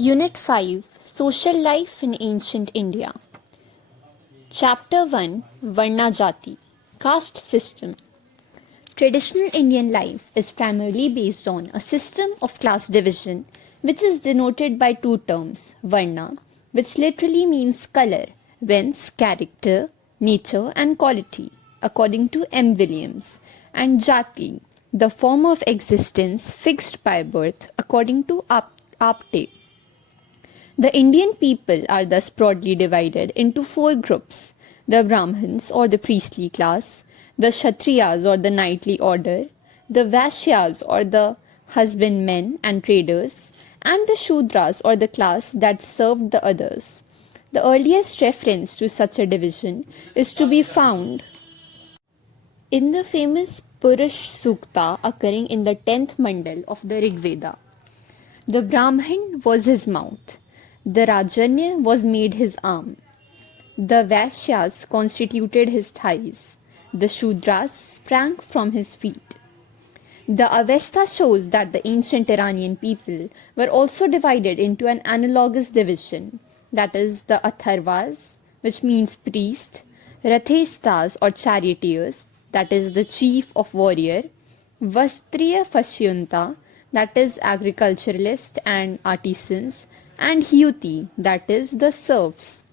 Unit 5 Social Life in Ancient India. Chapter 1 Varna Jati Caste System. Traditional Indian life is primarily based on a system of class division which is denoted by two terms, Varna, which literally means color, whence character, nature and quality, according to M. Williams, and Jati, the form of existence fixed by birth, according to Apte. The Indian people are thus broadly divided into four groups: the Brahmins or the priestly class, the Kshatriyas or the knightly order, the Vaishyas or the husbandmen and traders, and the Shudras or the class that served the others. The earliest reference to such a division is to be found in the famous Purush Sukta occurring in the 10th Mandal of the Rig Veda. The Brahmin was his mouth. The Rajanya was made his arm. The Vaishyas constituted his thighs. The Shudras sprang from his feet. The Avesta shows that the ancient Iranian people were also divided into an analogous division, that is, the Atharvas, which means priest, Rathestas or charioteers, that is, the chief of warrior, Vastriya Fashyunta, that is, agriculturalist and artisans, and Hyuti, that is, the serfs.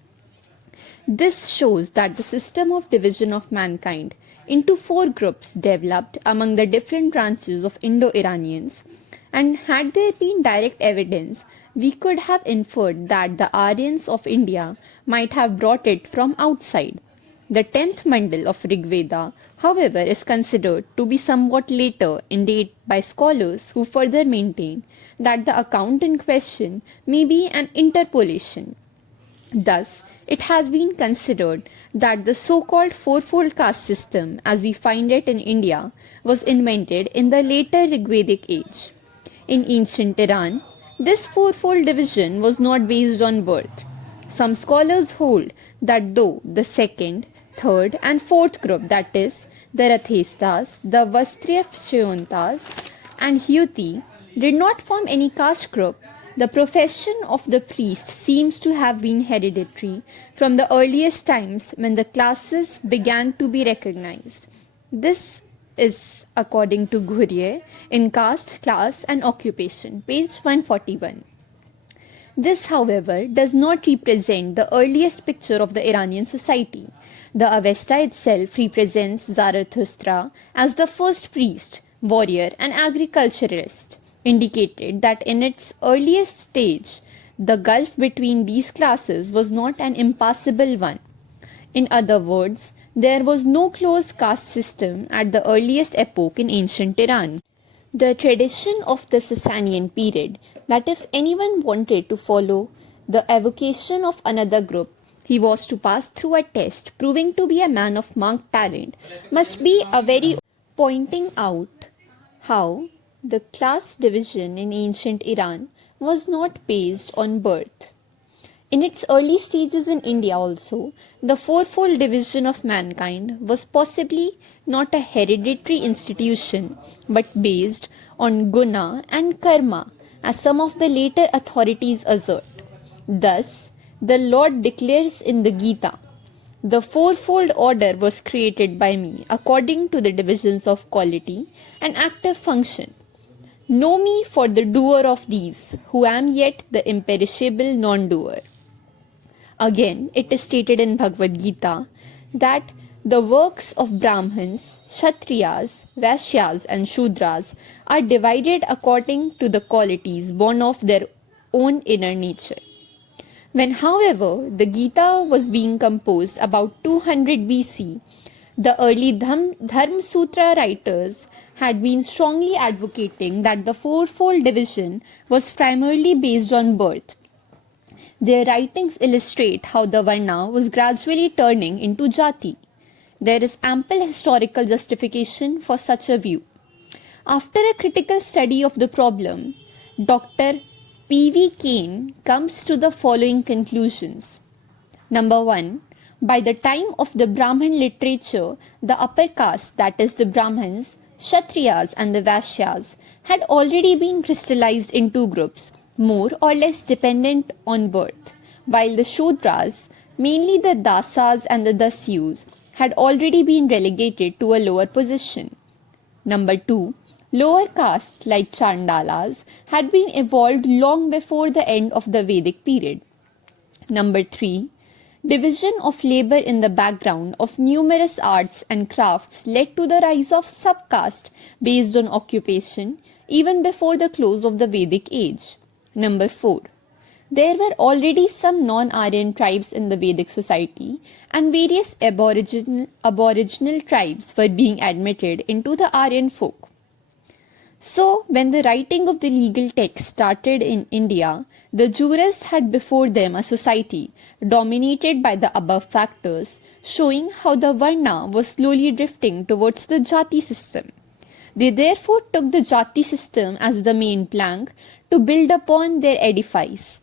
This shows that the system of division of mankind into four groups developed among the different branches of Indo-Iranians, and had there been direct evidence, we could have inferred that the Aryans of India might have brought it from outside. The 10th Mandal of Rig Veda, however, is considered to be somewhat later in date by scholars who further maintain that the account in question may be an interpolation. Thus, it has been considered that the so-called fourfold caste system, as we find it in India, was invented in the later Rigvedic age. In ancient Iran, this fourfold division was not based on birth. Some scholars hold that though the second, third and fourth group, that is, the Rathestas, the Vastriyafshayontas and Hyuti, did not form any caste group, the profession of the priest seems to have been hereditary from the earliest times when the classes began to be recognized. This is according to Ghurye in Caste, Class and Occupation, page 141. This, however, does not represent the earliest picture of the Iranian society. The Avesta itself represents Zarathustra as the first priest, warrior and agriculturalist, indicated that in its earliest stage, the gulf between these classes was not an impassable one. In other words, there was no close caste system at the earliest epoch in ancient Iran. The tradition of the Sasanian period that if anyone wanted to follow the evocation of another group, he was to pass through a test proving to be a man of marked talent, must be a very pointing out how the class division in ancient Iran was not based on birth. In its early stages in India also, the fourfold division of mankind was possibly not a hereditary institution but based on guna and karma, as some of the later authorities assert. Thus, the Lord declares in the Gita, "The fourfold order was created by me according to the divisions of quality and active function. Know me for the doer of these, who am yet the imperishable non-doer." Again, it is stated in Bhagavad Gita that the works of Brahmins, Kshatriyas, Vaishyas and Shudras are divided according to the qualities born of their own inner nature. When, however, the Gita was being composed about 200 BC, the early Dharma Sutra writers had been strongly advocating that the fourfold division was primarily based on birth. Their writings illustrate how the Varna was gradually turning into Jati. There is ample historical justification for such a view. After a critical study of the problem, Dr. P.V. Kane comes to the following conclusions. Number 1. By the time of the Brahmin literature, the upper caste, that is the Brahmins, Kshatriyas and the Vaishyas, had already been crystallized in two groups, more or less dependent on birth, while the Shudras, mainly the Dasas and the Dasyus, had already been relegated to a lower position. Number 2. Lower castes like Chandalas had been evolved long before the end of the Vedic period. Number 3. Division of labor in the background of numerous arts and crafts led to the rise of subcaste based on occupation even before the close of the Vedic age. Number 4. There were already some non-Aryan tribes in the Vedic society, and various aboriginal tribes were being admitted into the Aryan folk. So, when the writing of the legal text started in India, the jurists had before them a society dominated by the above factors, showing how the Varna was slowly drifting towards the Jati system. They therefore took the Jati system as the main plank to build upon their edifice.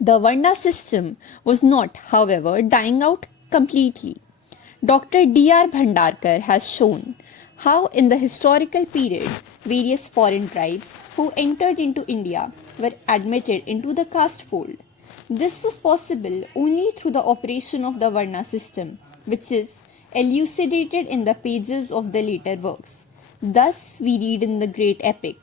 The Varna system was not, however, dying out completely. Dr. D.R. Bhandarkar has shown how in the historical period various foreign tribes who entered into India were admitted into the caste fold. This was possible only through the operation of the Varna system, which is elucidated in the pages of the later works. Thus we read in the great epic,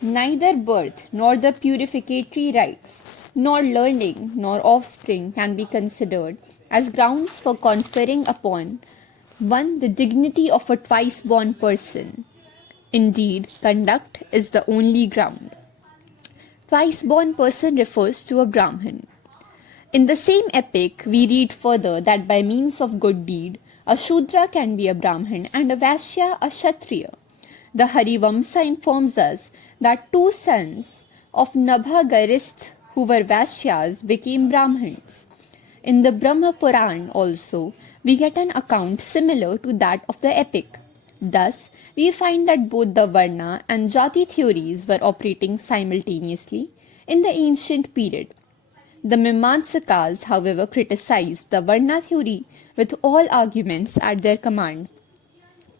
"Neither birth nor the purificatory rites, nor learning nor offspring can be considered as grounds for conferring upon one the dignity of a twice-born person. Indeed, conduct is the only ground." Twice-born person refers to a Brahmin. In the same epic, we read further that by means of good deed, a Shudra can be a Brahmin and a Vaishya a Kshatriya. The Harivamsa informs us that 2 sons of Nabha Garist who were Vaishyas became Brahmins. In the Brahma Puran also, we get an account similar to that of the epic. Thus, we find that both the Varna and Jati theories were operating simultaneously in the ancient period. The Mimamsakas, however, criticized the Varna theory with all arguments at their command.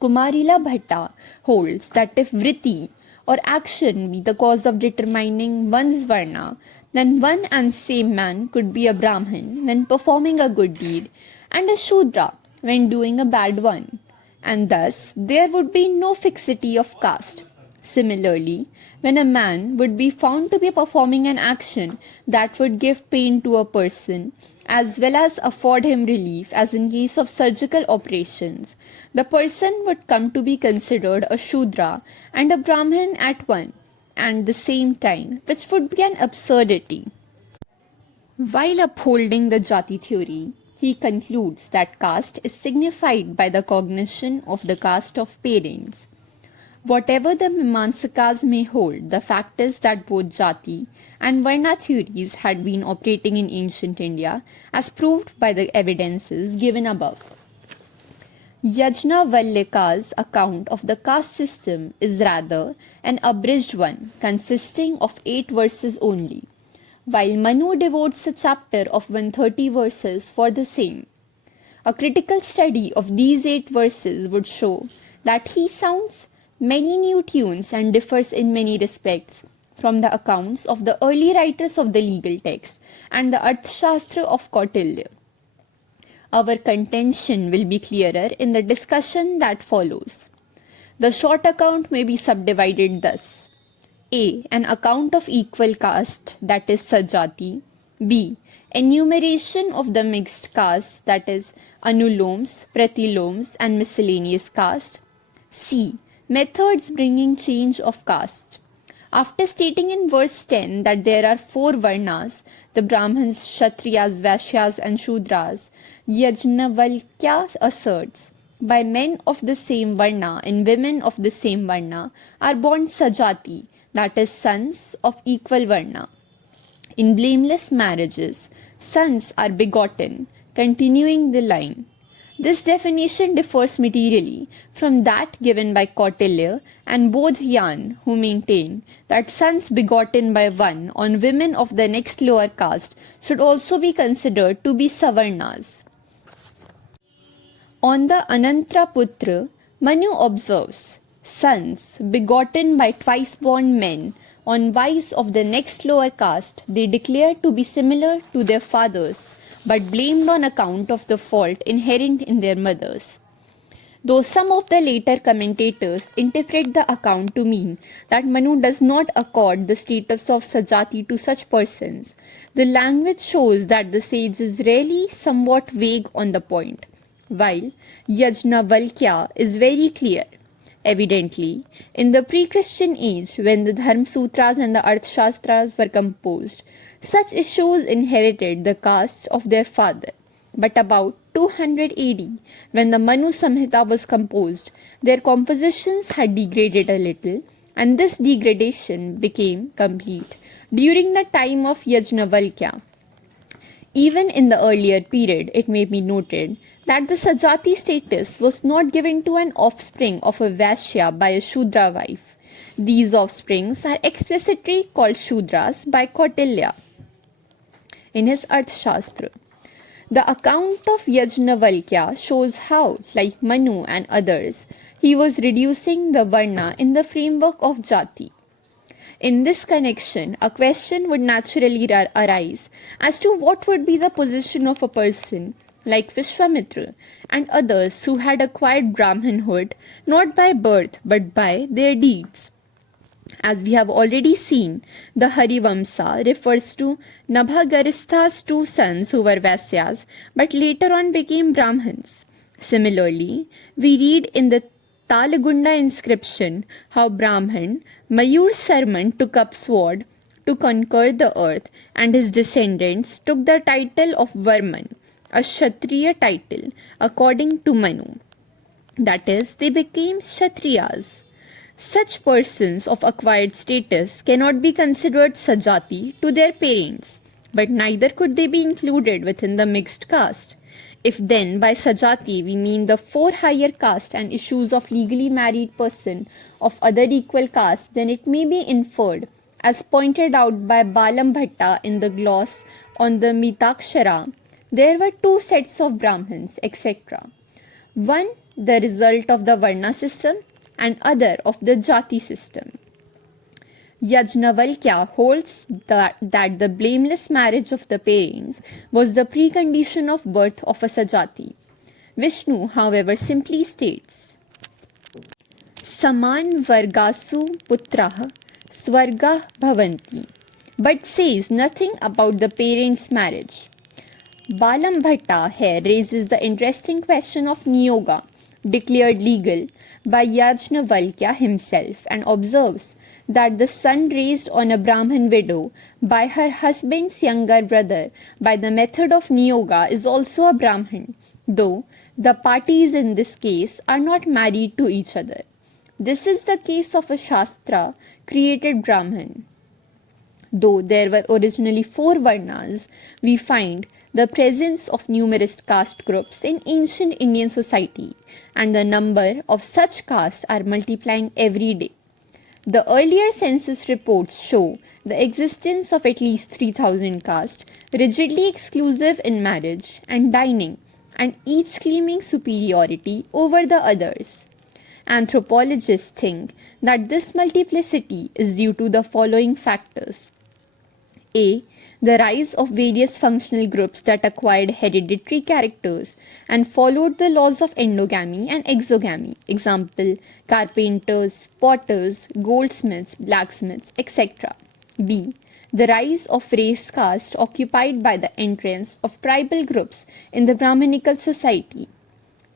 Kumarila Bhatta holds that if vritti or action be the cause of determining one's Varna, then one and same man could be a Brahmin when performing a good deed and a Shudra when doing a bad one, and thus there would be no fixity of caste. Similarly, when a man would be found to be performing an action that would give pain to a person as well as afford him relief, as in case of surgical operations, the person would come to be considered a Shudra and a Brahmin at one and the same time, which would be an absurdity. While upholding the Jati theory, he concludes that caste is signified by the cognition of the caste of parents. Whatever the Mimamsakas may hold, the fact is that both Jati and Varna theories had been operating in ancient India, as proved by the evidences given above. Yajnavalkyaka's account of the caste system is rather an abridged one, consisting of 8 verses only, while Manu devotes a chapter of 130 verses for the same. A critical study of these 8 verses would show that he sounds many new tunes and differs in many respects from the accounts of the early writers of the legal text and the Arthashastra of Kautilya. Our contention will be clearer in the discussion that follows. The short account may be subdivided thus: A. An account of equal caste, that is Sajati. B. Enumeration of the mixed castes, that is Anuloms, Pratiloms and miscellaneous caste. C. Methods bringing change of caste. After stating in verse 10 that there are 4 Varnas, the Brahmins, Kshatriyas, Vaishyas and Shudras, Yajnavalkya asserts, by men of the same Varna and women of the same Varna are born Sajati, that is sons of equal Varna. In blameless marriages, sons are begotten, continuing the line. This definition differs materially from that given by Kautilya and Bodhyan, who maintain that sons begotten by one on women of the next lower caste should also be considered to be Savarnas. On the Anantraputra, Manu observes, sons begotten by twice-born men on wives of the next lower caste they declared to be similar to their fathers, but blamed on account of the fault inherent in their mothers. Though some of the later commentators interpret the account to mean that Manu does not accord the status of Sajati to such persons, the language shows that the sage is really somewhat vague on the point, while Yajnavalkya is very clear. Evidently, in the pre-Christian age, when the Dharma Sutras and the Arthashastras were composed, such issues inherited the caste of their father. But about 200 AD, when the Manu Samhita was composed, their compositions had degraded a little, and this degradation became complete during the time of Yajnavalkya. Even in the earlier period, it may be noted that the Sajati status was not given to an offspring of a Vaishya by a Shudra wife. These offsprings are explicitly called Shudras by Kautilya in his Arthashastra. The account of Yajnavalkya shows how, like Manu and others, he was reducing the Varna in the framework of Jati. In this connection, a question would naturally arise as to what would be the position of a person like Vishwamitra and others who had acquired Brahmanhood not by birth but by their deeds. As we have already seen, the Harivamsa refers to Nabhagaristha's two sons who were Vaisyas but later on became Brahmins. Similarly, we read in the Talagunda inscription how Brahman Mayur Sarman took up sword to conquer the earth and his descendants took the title of Varman, a Kshatriya title according to Manu. That is, they became Kshatriyas. Such persons of acquired status cannot be considered Sajati to their parents, but neither could they be included within the mixed caste. If then by Sajati we mean the four higher caste and issues of legally married person of other equal caste, then it may be inferred, as pointed out by Balam Bhatta in the gloss on the Mitakshara, there were two sets of Brahmins, etc. One, the result of the Varna system, and other of the Jati system. Yajnavalkya holds that the blameless marriage of the parents was the precondition of birth of a Sajati. Vishnu, however, simply states, Saman Vargasu Putraha Swargah Bhavanti, but says nothing about the parents' marriage. Balam Bhatta here raises the interesting question of Niyoga, declared legal by Yajnavalkya himself, and observes that the son raised on a Brahmin widow by her husband's younger brother by the method of Niyoga is also a Brahmin, though the parties in this case are not married to each other. This is the case of a Shastra created Brahmin. Though there were originally four Varnas, we find the presence of numerous caste groups in ancient Indian society, and the number of such castes are multiplying every day. The earlier census reports show the existence of at least 3,000 castes, rigidly exclusive in marriage and dining, and each claiming superiority over the others. Anthropologists think that this multiplicity is due to the following factors. A. The rise of various functional groups that acquired hereditary characters and followed the laws of endogamy and exogamy. Example, carpenters, potters, goldsmiths, blacksmiths, etc. B. The rise of race caste occupied by the entrance of tribal groups in the Brahminical society.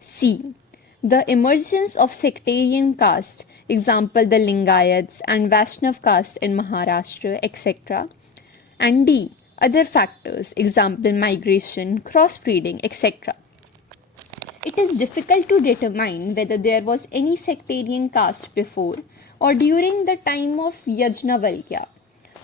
C. The emergence of sectarian caste, example the Lingayats and Vaishnav caste in Maharashtra, etc. And D. Other factors, example migration, crossbreeding, etc. It is difficult to determine whether there was any sectarian caste before or during the time of Yajnavalkya.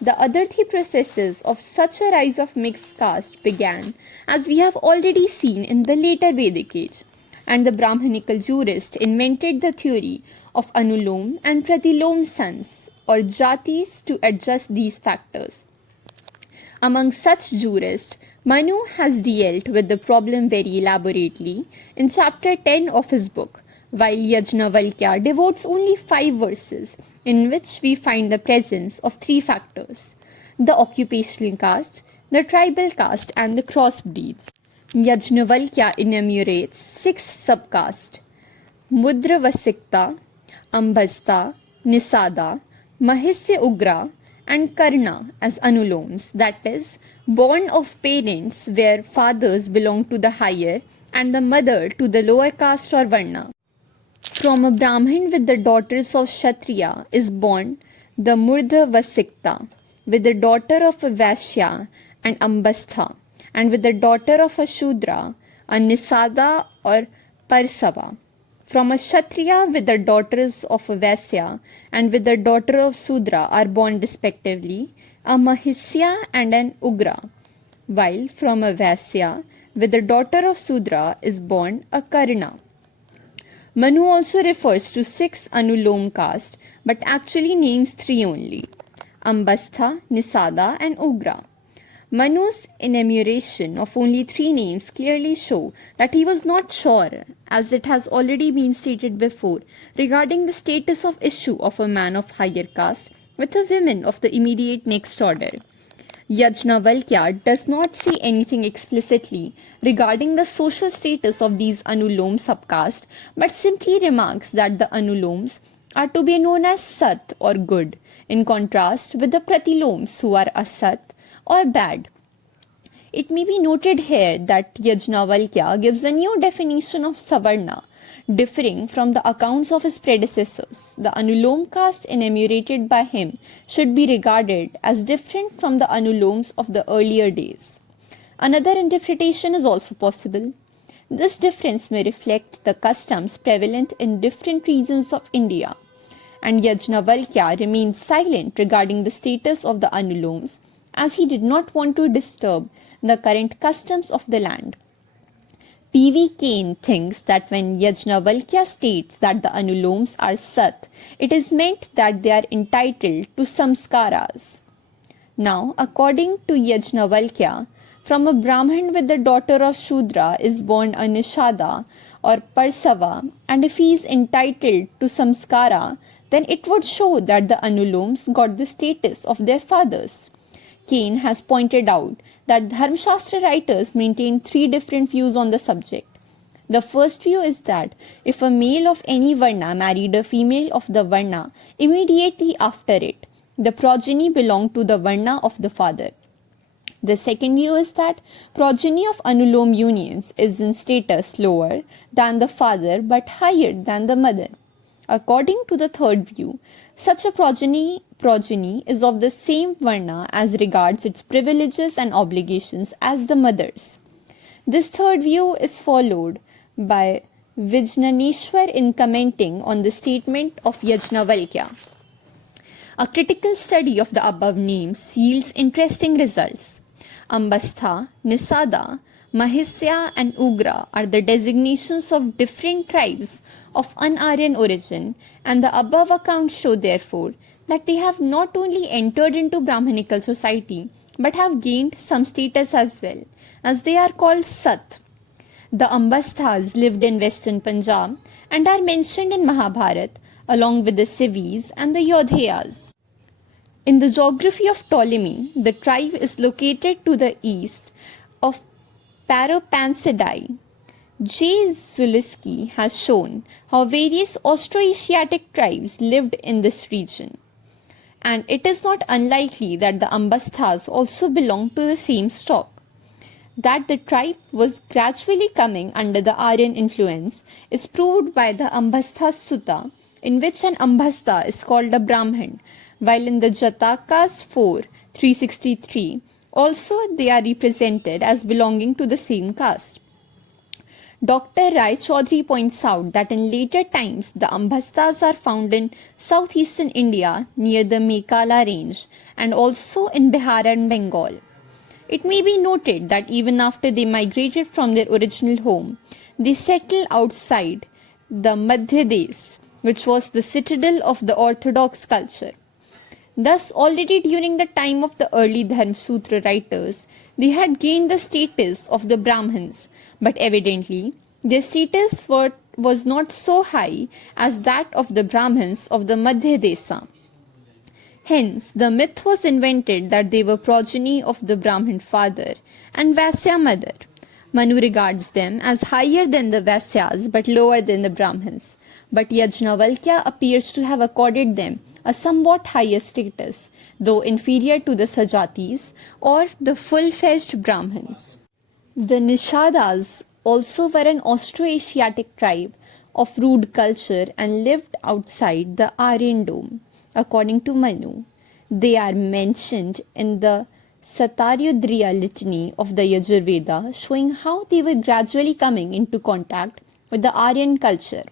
The other three processes of such a rise of mixed caste began, as we have already seen, in the later Vedic age, and the Brahminical jurist invented the theory of Anulom and Pratilom sons, or jatis, to adjust these factors. Among such jurists, Manu has dealt with the problem very elaborately in chapter 10 of his book, while Yajnavalkya devotes only 5 verses in which we find the presence of 3 factors: the occupational caste, the tribal caste, and the crossbreeds. Yajnavalkya enumerates 6 subcastes: Mudravasikta, Ambasta, Nisada, Mahisya Ugra, and Karna as anuloms, that is, born of parents where fathers belong to the higher and the mother to the lower caste or Varna. From a Brahmin with the daughters of Kshatriya is born the Murdha Vasikta, with the daughter of a Vaishya and Ambastha, and with the daughter of a Shudra, a Nisada or Parsava. From a Kshatriya with the daughters of a Vaisya and with the daughter of Sudra are born respectively a Mahisya and an Ugra, while from a Vaisya with the daughter of Sudra is born a Karna. Manu also refers to 6 Anulom caste but actually names 3 only: Ambastha, Nisada, and Ugra. Manu's enumeration of only 3 names clearly show that he was not sure, as it has already been stated before, regarding the status of issue of a man of higher caste with a woman of the immediate next order. Yajnavalkya does not say anything explicitly regarding the social status of these Anulom subcaste, but simply remarks that the Anuloms are to be known as Sat or good, in contrast with the Pratiloms who are Asat or bad. It may be noted here that Yajnavalkya gives a new definition of Savarna, differing from the accounts of his predecessors. The Anulom caste enumerated by him should be regarded as different from the Anuloms of the earlier days. Another interpretation is also possible. This difference may reflect the customs prevalent in different regions of India, and Yajnavalkya remained silent regarding the status of the Anuloms, as he did not want to disturb the current customs of the land. P.V. Kane thinks that when Yajnavalkya states that the Anuloms are Sat, it is meant that they are entitled to samskaras. Now, according to Yajnavalkya, from a Brahmin with the daughter of Shudra is born a Nishada or Parsava, and if he is entitled to samskara, then it would show that the Anuloms got the status of their fathers. Kane has pointed out that Dharmashastra writers maintain 3 different views on the subject. The first view is that if a male of any Varna married a female of the Varna immediately after it, the progeny belonged to the Varna of the father. The second view is that progeny of Anulom unions is in status lower than the father but higher than the mother. According to the third view, such a progeny is of the same Varna as regards its privileges and obligations as the mother's. This third view is followed by Vijnaneshwar in commenting on the statement of Yajnavalkya. A critical study of the above names yields interesting results. Ambastha, Nisada, Mahisya, and Ugra are the designations of different tribes of un-Aryan origin, and the above accounts show therefore that they have not only entered into Brahmanical society but have gained some status as well, as they are called Sat. The Ambasthas lived in western Punjab and are mentioned in Mahabharat along with the Civis and the Yodhayas. In the geography of Ptolemy, the tribe is located to the east of Paropamsidae. J. Zuliski has shown how various Austroasiatic tribes lived in this region, and it is not unlikely that the Ambasthas also belong to the same stock. That the tribe was gradually coming under the Aryan influence is proved by the Ambastha Sutta, in which an Ambastha is called a Brahmin, while in the Jatakas 4:363 also they are represented as belonging to the same caste. Dr. Rai Chaudhary points out that in later times the Ambasthas are found in southeastern India near the Mekala range and also in Bihar and Bengal. It may be noted that even after they migrated from their original home, they settled outside the Madhya Desh, which was the citadel of the Orthodox culture. Thus, already during the time of the early Dharmasutra writers, they had gained the status of the Brahmins, but evidently their status was not so high as that of the Brahmins of the Madhya Desa. Hence, the myth was invented that they were progeny of the Brahmin father and Vaisya mother. Manu regards them as higher than the Vaisyas but lower than the Brahmins. But Yajnavalkya appears to have accorded them a somewhat higher status, though inferior to the Sajatis or the full-fledged Brahmins. The Nishadas also were an Austroasiatic tribe of rude culture and lived outside the Aryan Dome. According to Manu, they are mentioned in the Sataryudriya litany of the Yajurveda, showing how they were gradually coming into contact with the Aryan culture.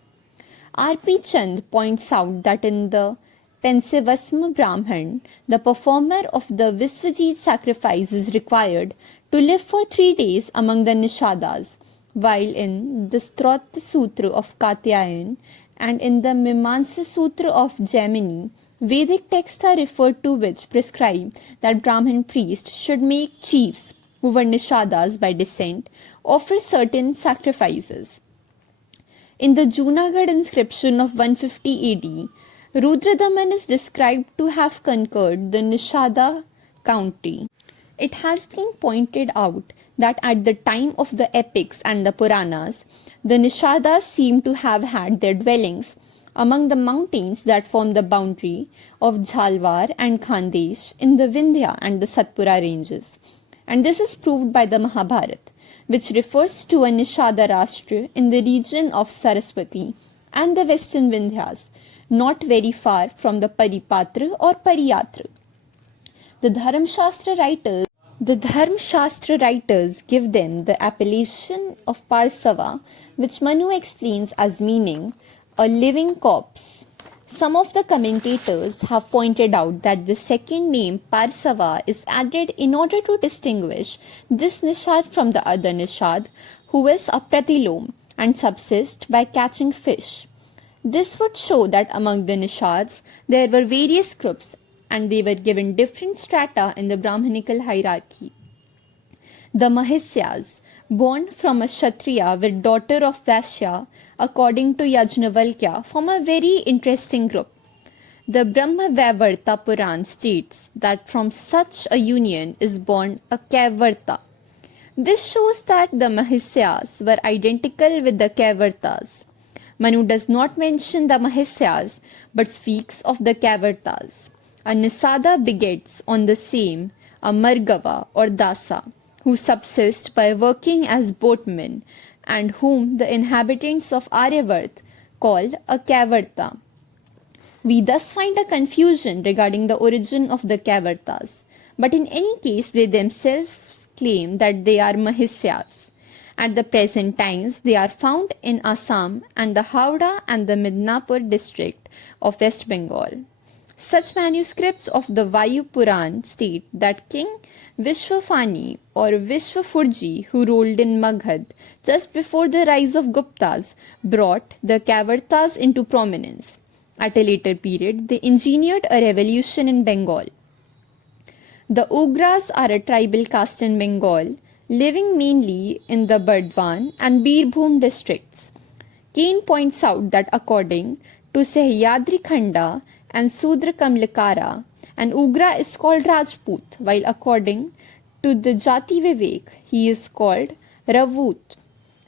R.P. Chand points out that in the Pensivasma Brahman, the performer of the Visvajit sacrifice is required to live for 3 days among the Nishadas, while in the Strota Sutra of Katyayan and in the Mimamsa Sutra of Jaimini, Vedic texts are referred to which prescribe that Brahmin priests should make chiefs, who were Nishadas by descent, offer certain sacrifices. In the Junagadh inscription of 150 AD, Rudradaman is described to have conquered the Nishada country. It has been pointed out that at the time of the epics and the Puranas, the Nishadas seem to have had their dwellings among the mountains that form the boundary of Jhalwar and Khandesh in the Vindhya and the Satpura ranges. And this is proved by the Mahabharata, which refers to a Nishada Rashtra in the region of Saraswati and the western Vindhyas, not very far from the Paripatra or Pariyatra. The Dharmashastra writers give them the appellation of Parsava, which Manu explains as meaning a living corpse. Some of the commentators have pointed out that the second name Parsava is added in order to distinguish this Nishad from the other Nishad, who is a Pratilom and subsists by catching fish. This would show that among the Nishads there were various groups and they were given different strata in the Brahmanical hierarchy. The Mahisyas, born from a Kshatriya with daughter of Vaishya, according to Yajnavalkya, form a very interesting group. The Brahma Vaivarta Puran states that from such a union is born a Kaivarta. This shows that the Mahisyas were identical with the Kaivartas. Manu does not mention the Mahisyas but speaks of the Kaivartas. A Nisada begets on the same a Margava or Dasa, who subsist by working as boatmen and whom the inhabitants of Aryavart called a Kaivarta. We thus find a confusion regarding the origin of the Kaivartas, but in any case they themselves claim that they are Mahisyas. At the present times they are found in Assam and the Howrah and the Midnapur district of West Bengal. Such manuscripts of the Vayu Puran state that King Vishwafani or Vishwafurji, who ruled in Magadh just before the rise of Guptas, brought the Kaivartas into prominence. At a later period, they engineered a revolution in Bengal. The Ugras are a tribal caste in Bengal, living mainly in the Burdwan and Birbhum districts. Kane points out that according to Sahyadri Khanda and Sudra Kamlakara, an Ugra is called Rajput, while according to the Jati Vivek, he is called Ravut.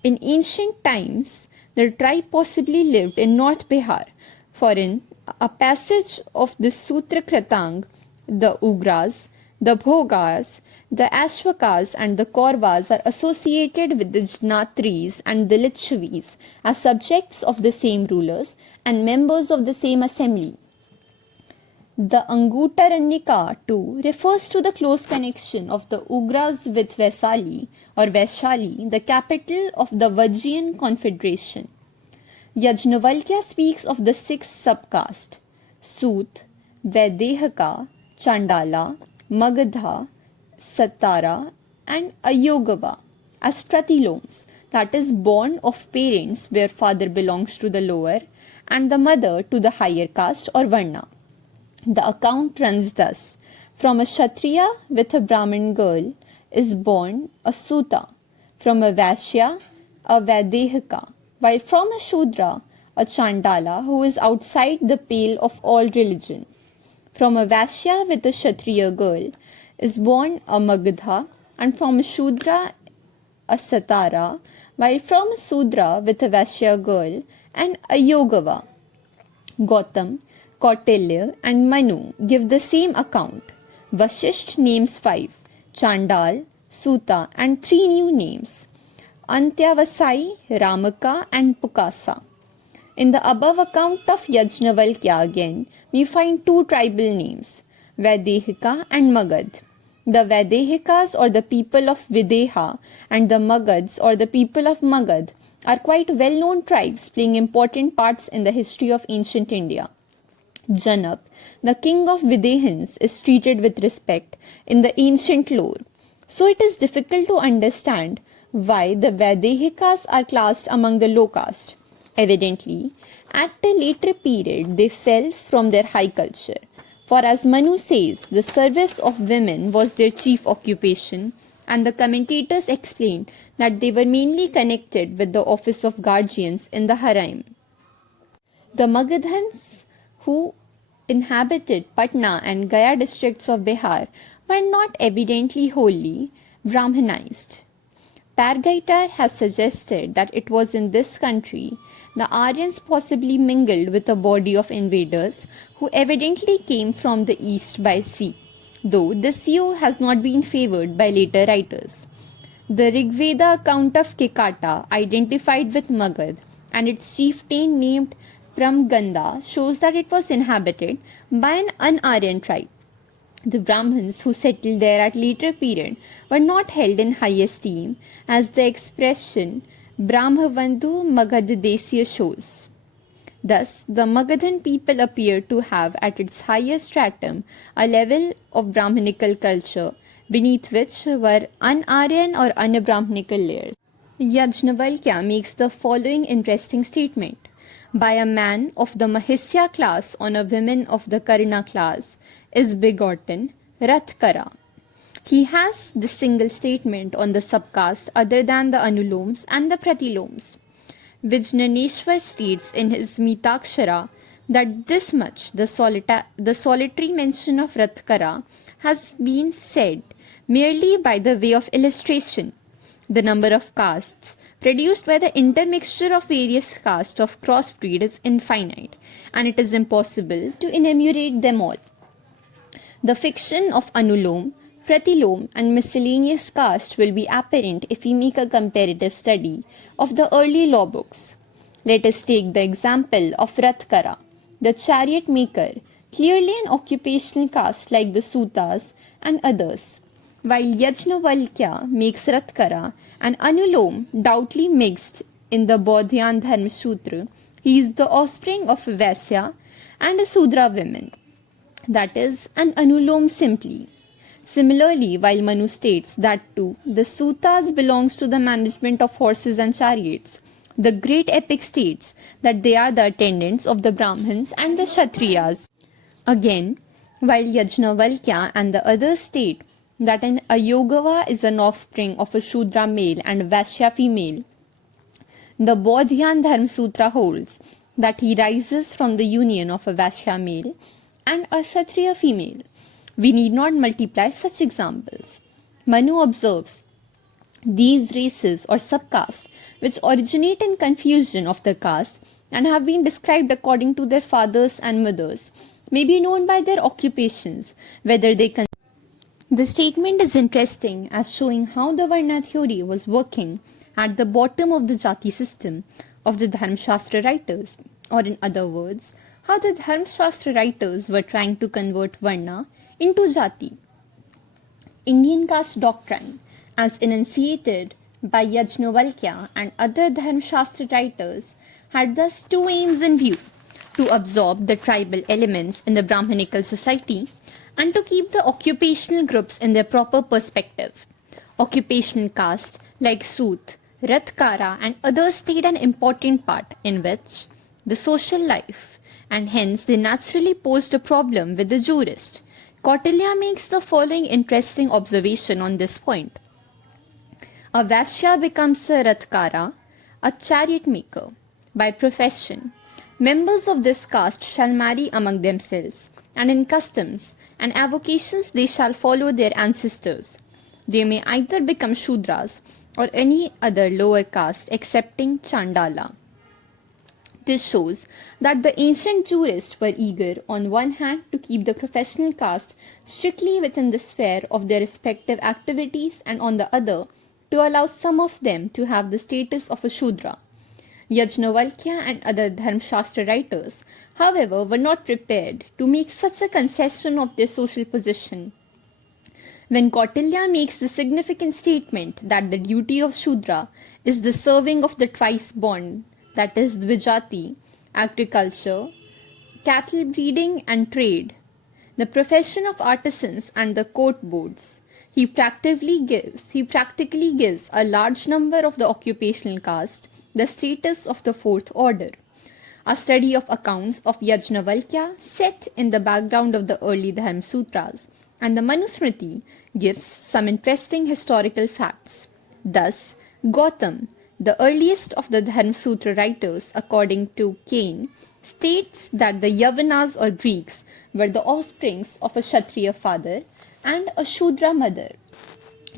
In ancient times, the tribe possibly lived in North Bihar, for in a passage of the Sutra Kratang, the Ugras, the Bhogas, the Ashwakas and the Kaurvas are associated with the Jnatris and the Lichavis as subjects of the same rulers and members of the same assembly. The Angutaranyaka too refers to the close connection of the Ugras with Vaisali or Vaishali, the capital of the Vajjian Confederation. Yajnavalkya speaks of the 6 subcaste, Sut, Vaidehaka, Chandala, Magadha, Satara and Ayogava as Pratiloms, that is born of parents where father belongs to the lower and the mother to the higher caste or Varna. The account runs thus: from a Kshatriya with a Brahmin girl is born a Suta, from a Vaishya a Vaidehika, while from a Shudra, a Chandala who is outside the pale of all religion. From a Vaishya with a Kshatriya girl is born a Magadha, and from a Shudra a Satara, while from a Sudra with a Vaishya girl and a Yogava. Gautam, Kautilya and Manu give the same account. Vashisht names 5, Chandal, Suta and 3 new names, Antyavasai, Ramaka and Pukasa. In the above account of Yajnavalkya again, we find 2 tribal names, Vaidehika and Magad. The Vaidehikas or the people of Videha and the Magads or the people of Magad are quite well-known tribes playing important parts in the history of ancient India. Janak, the king of Videhans, is treated with respect in the ancient lore. So it is difficult to understand why the Vaidehikas are classed among the low caste. Evidently, at a later period they fell from their high culture. For as Manu says, the service of women was their chief occupation, and the commentators explain that they were mainly connected with the office of guardians in the harem. The Magadhans, who inhabited Patna and Gaya districts of Bihar, were not evidently wholly Brahmanized. Pargaitar has suggested that it was in this country the Aryans possibly mingled with a body of invaders who evidently came from the east by sea, though this view has not been favored by later writers. The Rigveda account of Kekata, identified with Magad, and its chieftain named Pramganda shows that it was inhabited by an un-Aryan tribe. The Brahmins who settled there at later period were not held in high esteem, as the expression Brahmavandhu Magadh shows. Thus, the Magadhan people appear to have at its highest stratum a level of Brahminical culture, beneath which were un-Aryan or un-Brahminical layers. Yajnavalkya makes the following interesting statement. By a man of the Mahisya class on a woman of the Karna class is begotten Rathkara. He has this single statement on the subcaste other than the Anuloms and the Pratiloms. Vijnaneshwar states in his Mitakshara that this much, the solitary mention of Rathkara, has been said merely by the way of illustration. The number of castes produced by the intermixture of various castes of crossbreed is infinite, and it is impossible to enumerate them all. The fiction of Anulom, Pratilom and miscellaneous caste will be apparent if we make a comparative study of the early law books. Let us take the example of Rathkara, the chariot maker, clearly an occupational caste like the Sutas and others, while Yajnavalkya makes Rathkara and Anulom doubtly mixed in the Bodhyan Dharma Sutra. He is the offspring of a Vaisya and a Sudra woman, that is, an Anulom simply. Similarly, while Manu states that too, the Sutas belongs to the management of horses and chariots, the great epic states that they are the attendants of the Brahmins and the Kshatriyas. Again, while Yajnavalkya and the others state that a Yogava is an offspring of a Shudra male and a Vaishya female, the Bodhyan Dharma Sutra holds that he rises from the union of a Vaishya male and a Kshatriya female. We need not multiply such examples. Manu observes, these races or subcaste, which originate in confusion of the caste and have been described according to their fathers and mothers, may be known by their occupations, whether they can. The statement is interesting as showing how the Varna theory was working at the bottom of the Jati system of the Dharmashastra writers, or in other words, how the Dharmashastra writers were trying to convert Varna into Jati. Indian caste doctrine, as enunciated by Yajnavalkya and other Dharmashastra writers, had thus 2 aims in view: to absorb the tribal elements in the Brahmanical society and to keep the occupational groups in their proper perspective. Occupational caste like Sut, Rathkara and others played an important part in which the social life, and hence they naturally posed a problem with the jurist. Kautilya makes the following interesting observation on this point. A Vaishya becomes a Rathkara, a chariot maker. By profession, members of this caste shall marry among themselves, and in customs and avocations they shall follow their ancestors. They may either become Shudras or any other lower caste excepting Chandala. This shows that the ancient jurists were eager, on one hand, to keep the professional caste strictly within the sphere of their respective activities, and on the other, to allow some of them to have the status of a Shudra. Yajnavalkya and other Dharmashastra writers, however, were not prepared to make such a concession of their social position. When Kautilya makes the significant statement that the duty of Shudra is the serving of the twice born, that is Dvijati, agriculture, cattle breeding and trade, the profession of artisans and the court boards, he practically gives a large number of the occupational caste the status of the fourth order. A study of accounts of Yajnavalkya set in the background of the early Dharma Sutras and the Manusmriti gives some interesting historical facts. Thus, Gautam, the earliest of the Dharma Sutra writers, according to Kane, states that the Yavanas or Greeks were the offsprings of a Kshatriya father and a Shudra mother,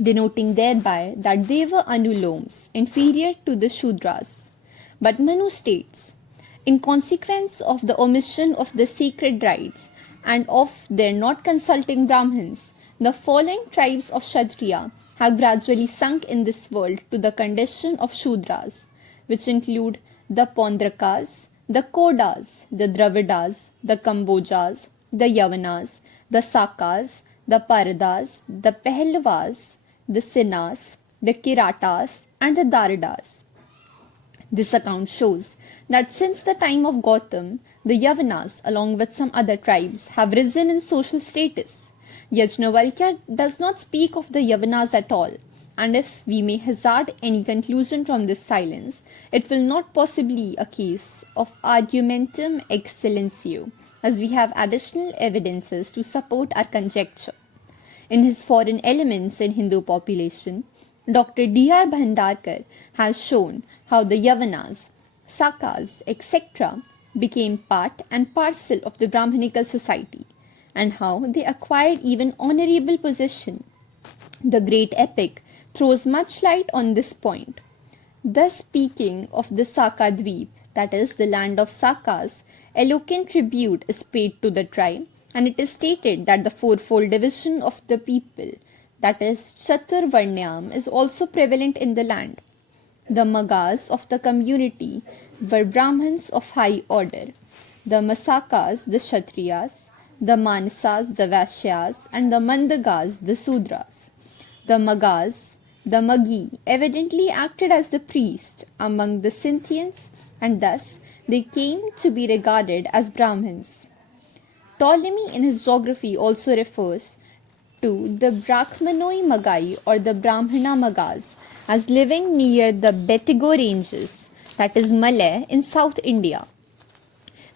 denoting thereby that they were Anuloms, inferior to the Shudras. But Manu states, in consequence of the omission of the sacred rites and of their not consulting Brahmins, the following tribes of Kshatriya have gradually sunk in this world to the condition of Shudras, which include the Pondrakas, the Kodas, the Dravidas, the Kambojas, the Yavanas, the Sakas, the Paradas, the Pehlavas, the Sinas, the Kiratas, and the Daradas. This account shows that since the time of Gautam, the Yavanas, along with some other tribes, have risen in social status. Yajnavalkya does not speak of the Yavanas at all, and if we may hazard any conclusion from this silence, it will not possibly a case of argumentum excellentiae, as we have additional evidences to support our conjecture. In his Foreign Elements in Hindu Population, Dr. D.R. Bhandarkar has shown how the Yavanas, Sakas, etc. became part and parcel of the Brahmanical society, and how they acquired even honorable position. The great epic throws much light on this point. Thus speaking of the Saka Dweep, that is the land of Sakas, eloquent tribute is paid to the tribe, and it is stated that the fourfold division of the people, that is Chaturvarnyam, is also prevalent in the land. The Magas of the community were Brahmins of high order, the Masakas the Kshatriyas, the Manasas the Vaishyas, and the Mandagas the Sudras. The Magas, the Magi, evidently acted as the priest among the Scythians, and thus they came to be regarded as Brahmins. Ptolemy in his geography also refers to the Brahmanoi Magai or the Brahmana Magas as living near the Betigo ranges, that is Malay, in South India.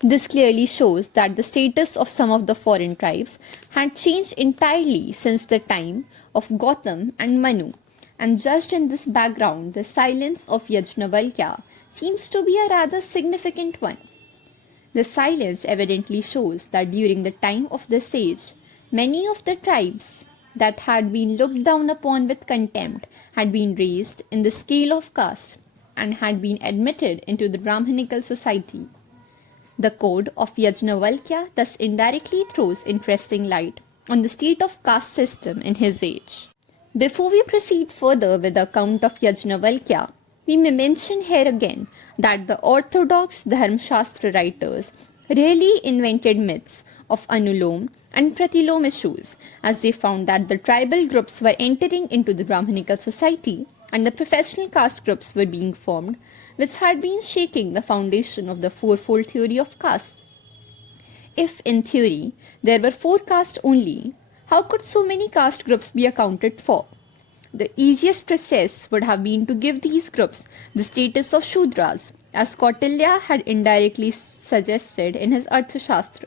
This clearly shows that the status of some of the foreign tribes had changed entirely since the time of Gautam and Manu, and judged in this background, the silence of Yajnavalkya seems to be a rather significant one. The silence evidently shows that during the time of the sage, many of the tribes that had been looked down upon with contempt had been raised in the scale of caste and had been admitted into the Brahmanical society. The code of Yajnavalkya thus indirectly throws interesting light on the state of caste system in his age. Before we proceed further with the account of Yajnavalkya, we may mention here again that the orthodox Dharmashastra writers really invented myths of Anulom and Pratilom issues, as they found that the tribal groups were entering into the Brahmanical society and the professional caste groups were being formed, which had been shaking the foundation of the fourfold theory of caste. If, in theory, there were 4 castes only, how could so many caste groups be accounted for? The easiest process would have been to give these groups the status of Shudras, as Kautilya had indirectly suggested in his Arthashastra,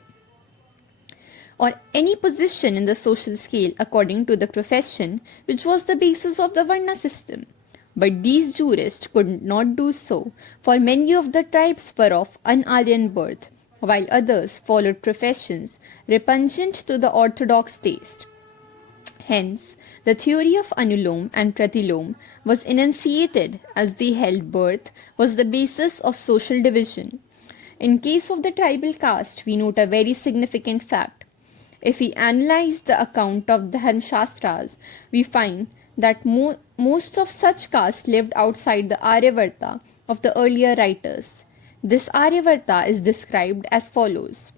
or any position in the social scale according to the profession, which was the basis of the Varna system. But these jurists could not do so, for many of the tribes were of un-Aryan birth, while others followed professions repugnant to the orthodox taste. Hence, the theory of Anulom and Pratilom was enunciated as they held birth was the basis of social division. In case of the tribal caste, we note a very significant fact. If we analyze the account of the Dharmashastras, we find that most of such castes lived outside the Aryavarta of the earlier writers. This Aryavarta is described as follows.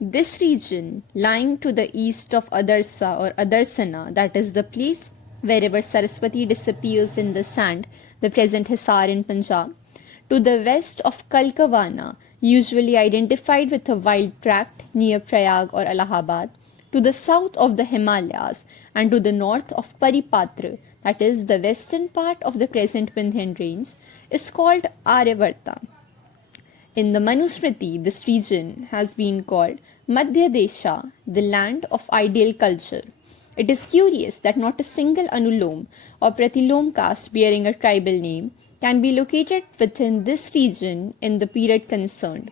This region, lying to the east of Adarsa or Adarsana, that is the place wherever Saraswati disappears in the sand, the present Hisar in Punjab, to the west of Kalkavana, usually identified with a wild tract near Prayag or Allahabad, to the south of the Himalayas, and to the north of Paripatra, that is the western part of the present Vindhyan range, is called Aryavarta. In the Manusmriti, this region has been called Madhya Desha, the land of ideal culture. It is curious that not a single Anulom or Pratilom caste bearing a tribal name can be located within this region in the period concerned.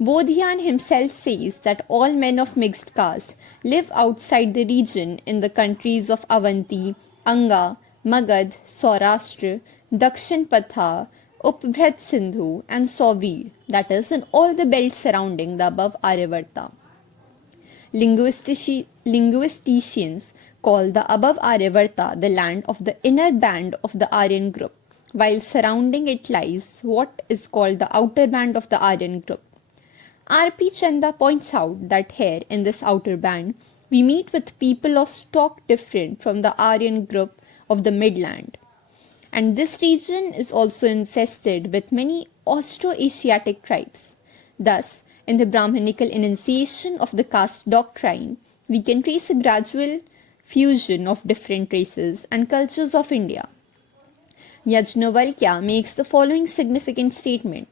Bodhian himself says that all men of mixed caste live outside the region in the countries of Avanti, Anga, Magad, Saurashtra, Dakshin Patha, Upbhrat Sindhu, and Sauvir, that is, in all the belts surrounding the above Aryavarta. Linguisticians call the above Aryavarta the land of the inner band of the Aryan group, while surrounding it lies what is called the outer band of the Aryan group. R.P. Chanda points out that here in this outer band, we meet with people of stock different from the Aryan group of the midland. And this region is also infested with many Austroasiatic tribes. Thus, in the Brahmanical enunciation of the caste doctrine, we can trace a gradual fusion of different races and cultures of India. Yajnavalkya makes the following significant statement.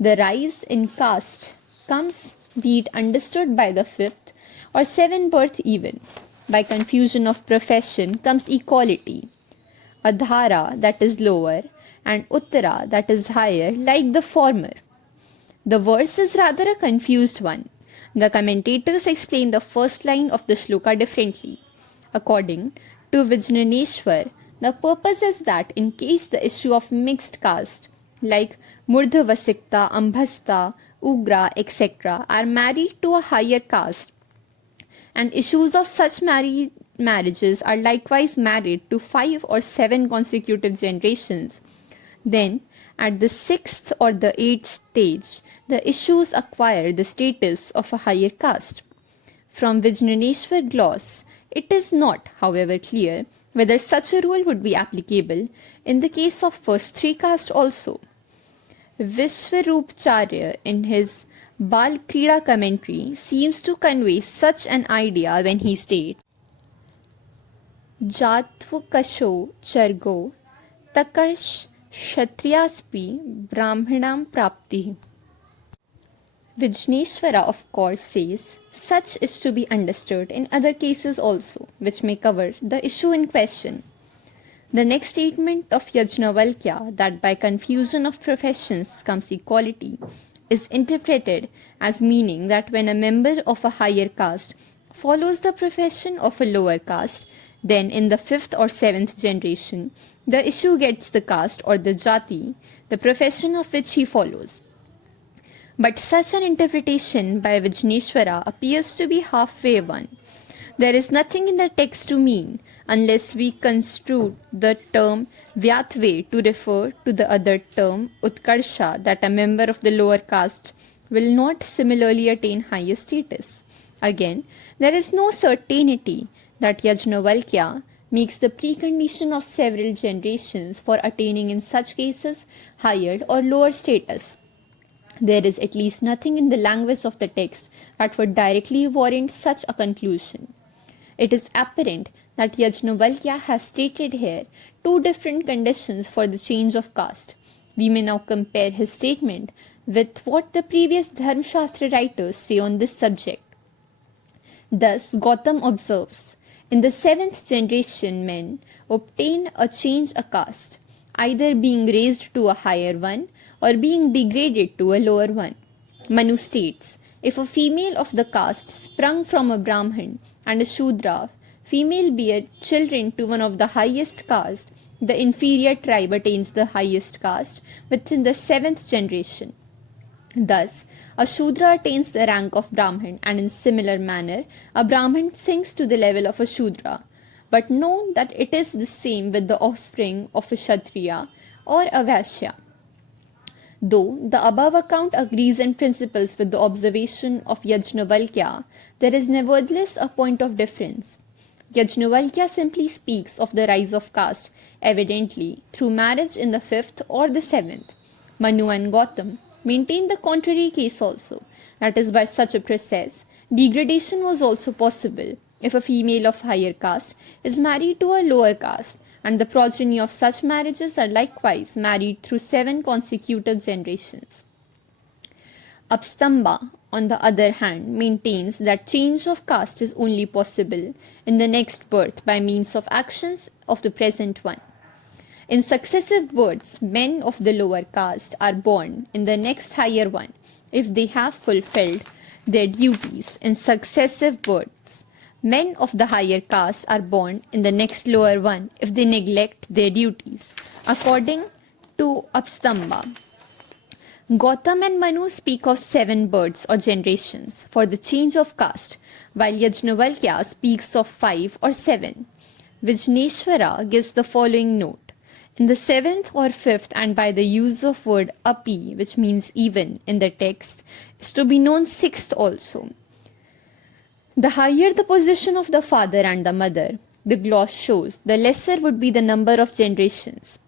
The rise in caste comes, be it understood by the fifth or seventh birth even. By confusion of profession comes equality. Adhara, that is lower, and Uttara, that is higher, like the former. The verse is rather a confused one. The commentators explain the first line of the shloka differently. According to Vijnaneshwar, the purpose is that in case the issue of mixed caste, like Murdha Vasikta, Ambhasta, Ugra, etc., are married to a higher caste, and issues of such marriages are likewise married to 5 or 7 consecutive generations, then at the 6th or the 8th stage, the issues acquire the status of a higher caste. From Vijnaneshwar gloss, it is not, however, clear whether such a rule would be applicable in the case of first 3 castes also. Vishwaroopacharya, in his Bal Krida commentary, seems to convey such an idea when he states, Jatvukasho Chargo Takarsh Kshatriyaspi Brahmanam Prapti. Vijneshwara, of course, says such is to be understood in other cases also, which may cover the issue in question. The next statement of Yajnavalkya, that by confusion of professions comes equality, is interpreted as meaning that when a member of a higher caste follows the profession of a lower caste, then in the 5th or 7th generation, the issue gets the caste or the jati, the profession of which he follows. But such an interpretation by Vijneshwara appears to be halfway one. There is nothing in the text to mean, unless we construe the term Vyatve to refer to the other term Utkarsha, that a member of the lower caste will not similarly attain higher status. Again, there is no certainty that Yajnavalkya makes the precondition of several generations for attaining in such cases higher or lower status. There is at least nothing in the language of the text that would directly warrant such a conclusion. It is apparent that Yajnavalkya has stated here 2 different conditions for the change of caste. We may now compare his statement with what the previous Dharmashastra writers say on this subject. Thus, Gautam observes, in the 7th generation men obtain a change of caste. either being raised to a higher one or being degraded to a lower one. Manu states, if a female of the caste sprung from a Brahmin and a Shudra female bear children to one of the highest caste, the inferior tribe attains the highest caste within the 7th generation. Thus, a Shudra attains the rank of Brahmin, and in similar manner, a Brahmin sinks to the level of a Shudra. But know that it is the same with the offspring of a Kshatriya or a Vaishya. Though the above account agrees in principles with the observation of Yajnavalkya, there is nevertheless a point of difference. Yajnavalkya simply speaks of the rise of caste, evidently through marriage in the 5th or the 7th. Manu and Gautam maintain the contrary case also, that is, by such a process, degradation was also possible if a female of higher caste is married to a lower caste, and the progeny of such marriages are likewise married through 7 consecutive generations. Apstamba, on the other hand, maintains that change of caste is only possible in the next birth by means of actions of the present one. In successive births, men of the lower caste are born in the next higher one if they have fulfilled their duties. In successive births, men of the higher caste are born in the next lower one if they neglect their duties. According to Apstamba, Gautam and Manu speak of 7 births or generations for the change of caste, while Yajnavalkya speaks of 5 or 7. Vijneshwara gives the following note. In the 7th or 5th, and by the use of word api, which means even in the text, is to be known 6th also. The higher the position of the father and the mother, the gloss shows, the lesser would be the number of generations.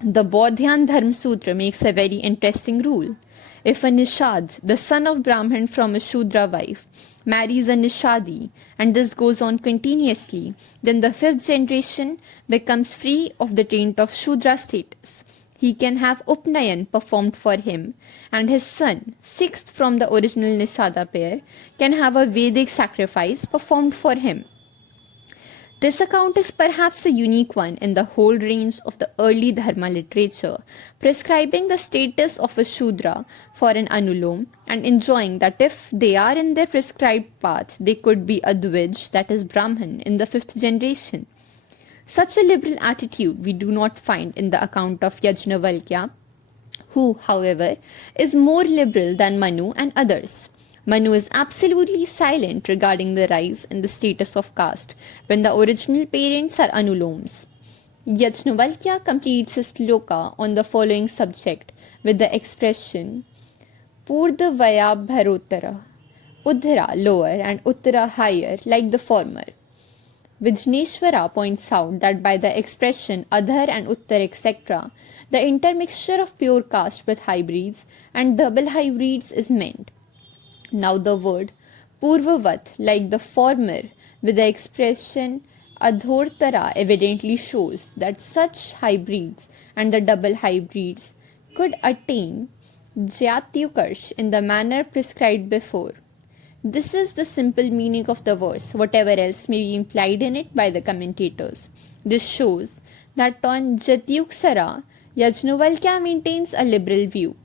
The Bodhyan Dharma Sutra makes a very interesting rule. If a Nishad, the son of Brahman from a Shudra wife, marries a Nishadi, and this goes on continuously, then the 5th generation becomes free of the taint of Shudra status. He can have Upnayan performed for him, and his son, 6th from the original Nishada pair, can have a Vedic sacrifice performed for him. This account is perhaps a unique one in the whole range of the early Dharma literature, prescribing the status of a Shudra for an Anulom and enjoining that if they are in their prescribed path, they could be a Dvij, that is Brahman, in the 5th generation. Such a liberal attitude we do not find in the account of Yajnavalkya, who, however, is more liberal than Manu and others. Manu is absolutely silent regarding the rise in the status of caste when the original parents are Anuloms. Yajnavalkya completes his sloka on the following subject with the expression Purdvaya Bharotara, Udhra lower and Uttara higher like the former. Vijneshwara points out that by the expression Adhar and Uttar etc., the intermixture of pure caste with hybrids and double hybrids is meant. Now the word Purvavat, like the former, with the expression Adhortara evidently shows that such hybrids and the double hybrids could attain Jatyukarsh in the manner prescribed before. This is the simple meaning of the verse, whatever else may be implied in it by the commentators. This shows that on Jatyuksara, Yajnavalkya maintains a liberal view.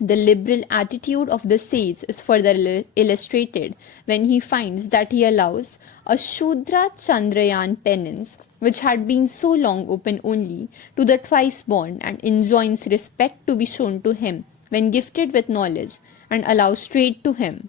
The liberal attitude of the sage is further illustrated when he finds that he allows a Shudra Chandrayan penance, which had been so long open only to the twice born, and enjoins respect to be shown to him when gifted with knowledge, and allows trade to him.